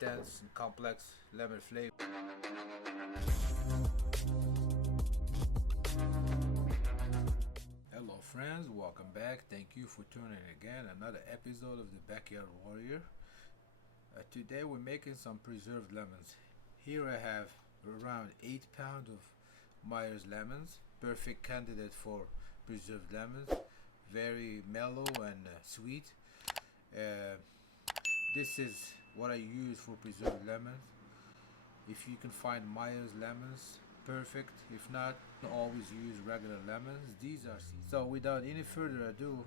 intense and complex lemon flavor. Hello friends, welcome back. Thank you for tuning in again. Another episode of the Backyard Warrior. Today we're making some preserved lemons. Here I have around 8 pounds of Myers lemons, perfect candidate for preserved lemons, very mellow and sweet. Uh, this is what I use for preserved lemons. If you can find Myers lemons, perfect. If not, always use regular lemons. These are so. Without any further ado,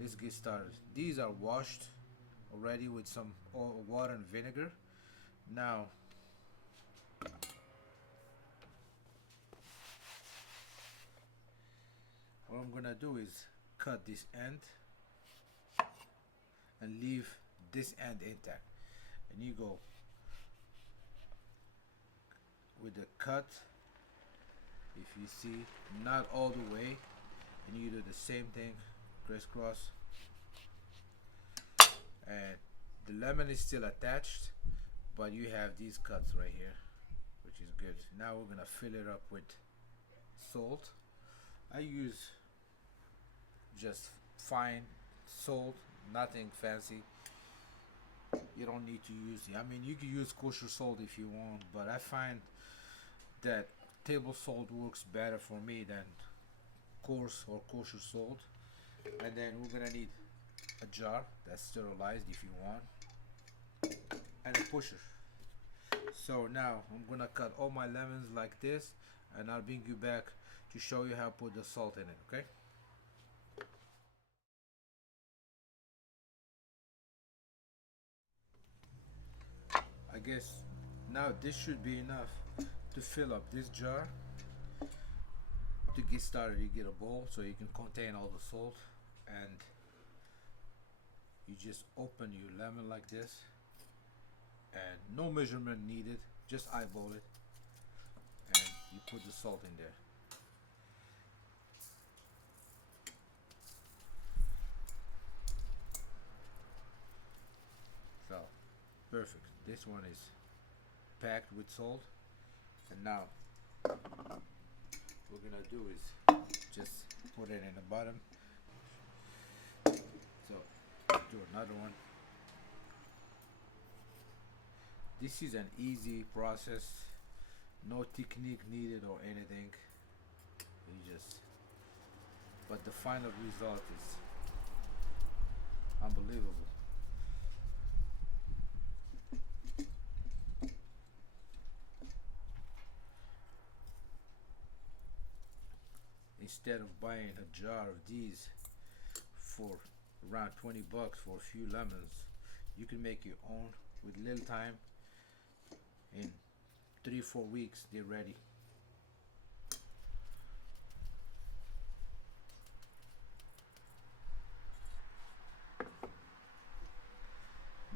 let's get started. These are washed already with some water and vinegar. Now, what I'm gonna do is cut this end and leave this end intact. And you go with the cut, if you see, not all the way, and you do the same thing, crisscross, and the lemon is still attached, but you have these cuts right here, which is good. Now we're gonna fill it up with salt. I use just fine salt, nothing fancy. You don't need to use it. I mean, you can use kosher salt if you want, but I find that table salt works better for me than coarse or kosher salt. And then we're gonna need a jar that's sterilized if you want, and a pusher. So now I'm gonna cut all my lemons like this, and I'll bring you back to show you how to put the salt in it, okay? I guess now this should be enough to fill up this jar. To get started, you get a bowl so you can contain all the salt, and you just open your lemon like this, and no measurement needed, just eyeball it, and you put the salt in there. So perfect, this one is packed with salt, and now what we're gonna do is just put it in the bottom. So do another one. This is an easy process, no technique needed or anything. You just, but the final result is unbelievable. Instead of buying a jar of these for around 20 bucks for a few lemons, you can make your own with little time. In 3-4 weeks they're ready.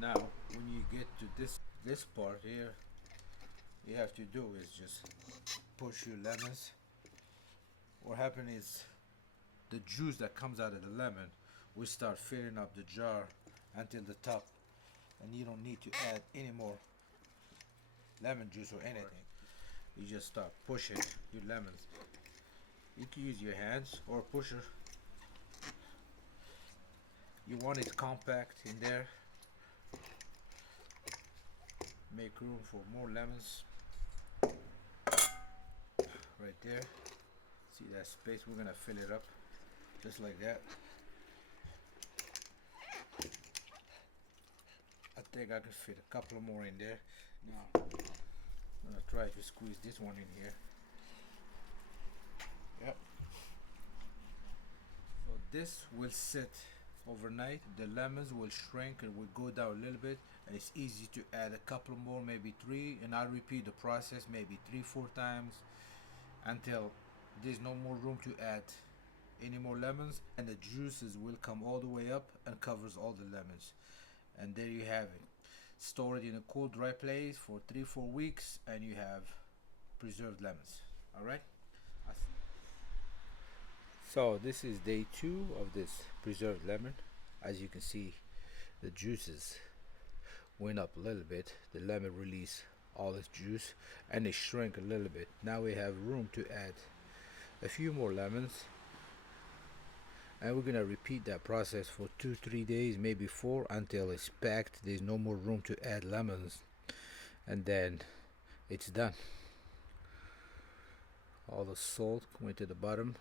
Now when you get to this part here, you have to do is just push your lemons. What happens is the juice that comes out of the lemon will start filling up the jar until the top, and you don't need to add any more lemon juice or anything. You just start pushing your lemons. You can use your hands or a pusher. You want it compact in there. Make room for more lemons. Right there. See that space? We're gonna fill it up just like that. I think I can fit a couple more in there. Now I'm gonna try to squeeze this one in here. Yep. So this will sit overnight. The lemons will shrink and will go down a little bit, and it's easy to add a couple more, maybe 3, and I'll repeat the process maybe 3-4 times until there's no more room to add any more lemons, and the juices will come all the way up and covers all the lemons. And there you have it. Store it in a cool dry place for 3-4 weeks and you have preserved lemons. All right, so this is day 2 of this preserved lemon. As you can see, the juices went up a little bit. The lemon released all its juice and it shrank a little bit. Now we have room to add a few more lemons, and we're gonna repeat that process for 2-3 days, maybe 4, until it's packed. There's no more room to add lemons, and then it's done. All the salt went to the bottom.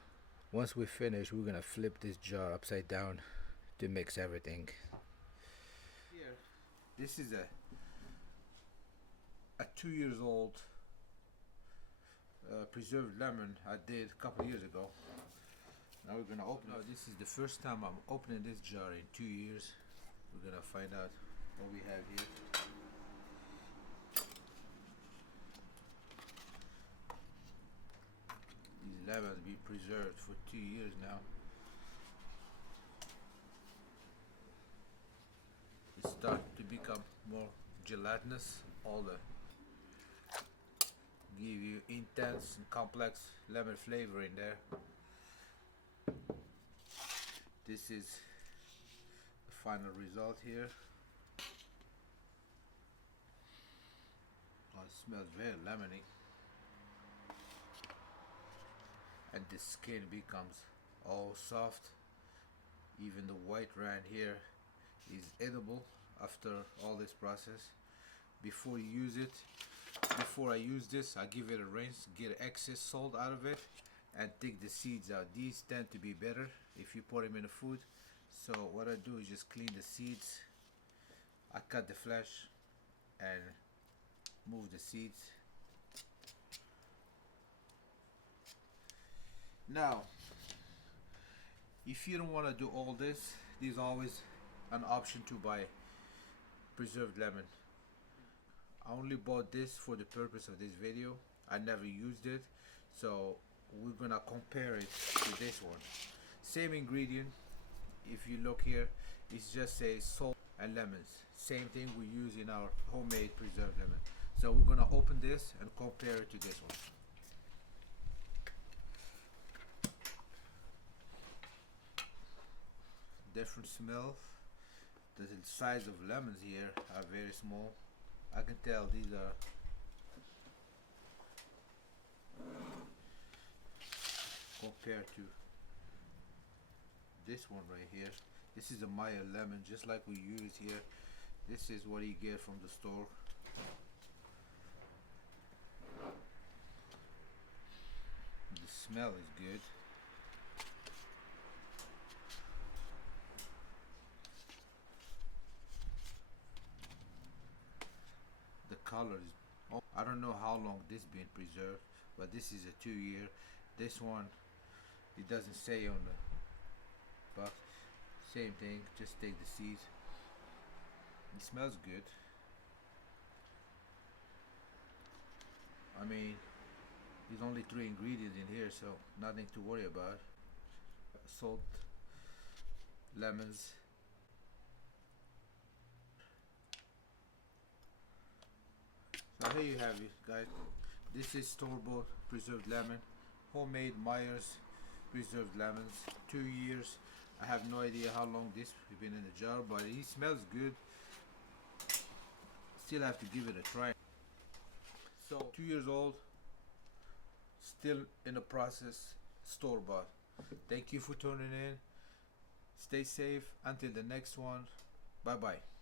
Once we finish, we're gonna flip this jar upside down to mix everything. Here, this is a 2 years old preserved lemon I did a couple years ago. Now we're gonna open it. This is the first time I'm opening this jar in 2 years. We're gonna find out what we have here. These lemons be preserved for 2 years now. It starts to become more gelatinous. All the give you intense and complex lemon flavor in there. This is the final result here. Oh, it smells very lemony, and the skin becomes all soft. Even the white rind here is edible after all this process. Before you use it, before I use this, I give it a rinse, get excess salt out of it, and take the seeds out. These tend to be better if you put them in the food. So what I do is just clean the seeds. I cut the flesh and move the seeds. Now, if you don't want to do all this, there's always an option to buy preserved lemon. I only bought this for the purpose of this video. I never used it, so we're gonna compare it to this one. Same ingredient. If you look here, it's just say salt and lemons. Same thing we use in our homemade preserved lemon. So we're gonna open this and compare it to this one. Different smell. The size of lemons here are very small. I can tell these are compared to this one right here. This is a Maya lemon, just like we use here. This is what you get from the store. The smell is good. The color is, oh, I don't know how long this been preserved, but this is a 2 year. This one, it doesn't say on the box. Same thing, just take the seeds. It smells good. I mean, there's only 3 ingredients in here, so nothing to worry about. Salt, lemons. So here you have it, guys. This is store-bought preserved lemon, homemade Myers preserved lemons, 2 years. I have no idea how long this has been in the jar, but it smells good. Still have to give it a try. So 2 years old, still in the process, store-bought. Thank you for tuning in. Stay safe until the next one. Bye bye.